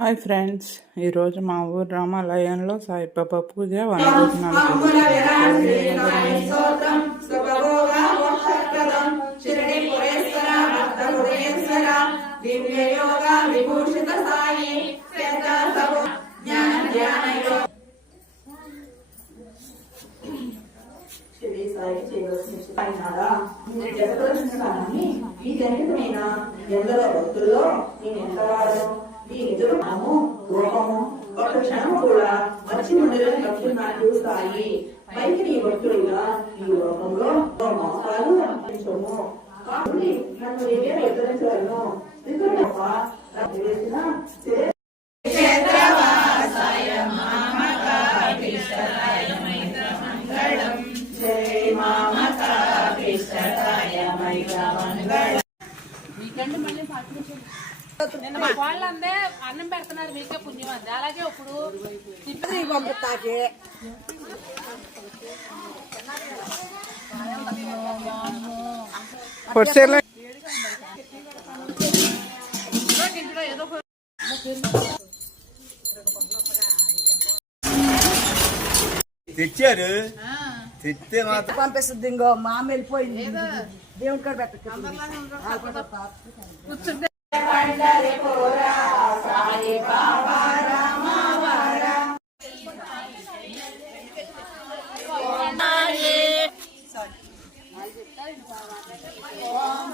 Hi friends, ఈరోజు మా ఊరు రామాలయంలో సాయిబాబా పూజ వనభోజనాలు ఎందరో భక్తుల్లో నేను ఎంతవాడు ఈ ఎదురుము రూపము ఒక క్షణము కూడా మంచి మండలిని లక్ష్యం చూస్తాయి. పైకి నీ భక్తులుగా ఈ రూపంలో మోసాలు అనిపించము. నన్ను ఏమే హెచ్చరించలను వాళ్ళందే అన్నం పెడుతున్నారు, మీకే పుణ్యం అంది. అలాగే ఇప్పుడు పంపుతాకి తెచ్చారు, తెస్తే మాత్రం పంపిస్తుంది. ఇంకో మామ వెళ్ళిపోయింది, దేవుడి కాడ పెట్ట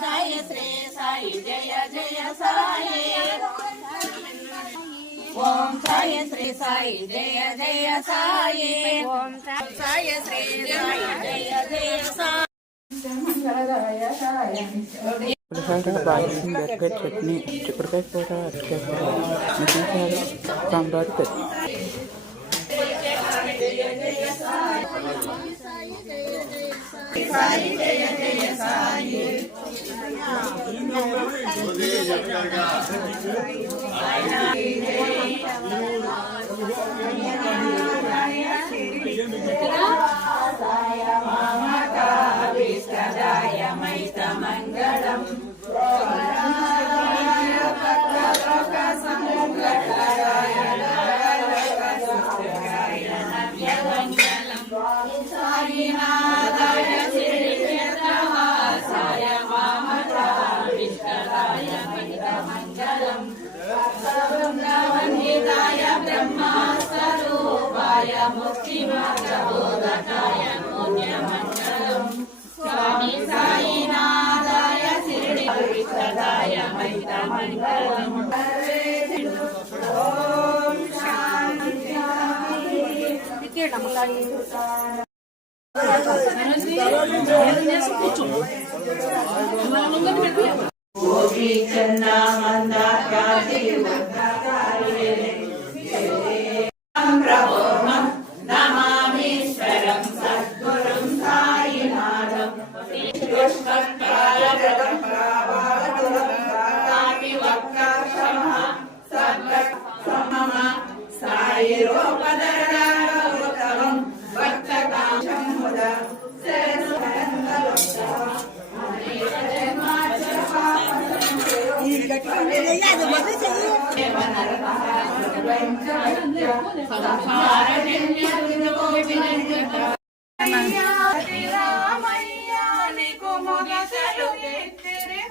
జయ శ్రీ సాయి జయ జయ సాయి, ఓం జయ శ్రీ సాయి జయ జయ సాయి, ఓం జయ శ్రీ సాయి జయ జయ సాయి. పులిహోర, పాయసం, బెరకాయ చట్నీ, చిక్కుడుకాయ కూర, అరటికాయ కూర, మిగిలిన సాంబార్ పెద్ద మంగళం బ్రహ్మస్వరూపాయ ముక్తి మార్గబోధకాయ పుణ్యమంగళం స్వామి సాయినాథాయ శిరిడి విఠలాయ మైత్రమంగళం. ఓం శాంతి. గోపీ చన్నా మందాకారి ప్రభోమం నమామీశ్వరం సద్గురుం సాయినాథం. సాయి రూపధరణం భక్తకాంక్షం ముదా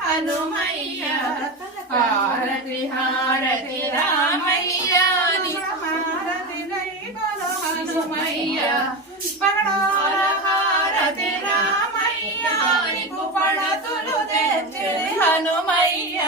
హనుమయ్య హారతి హారతి రామయ్య హనుమయ్య హారతి రామయ్య పడతులు హనుమయ్య.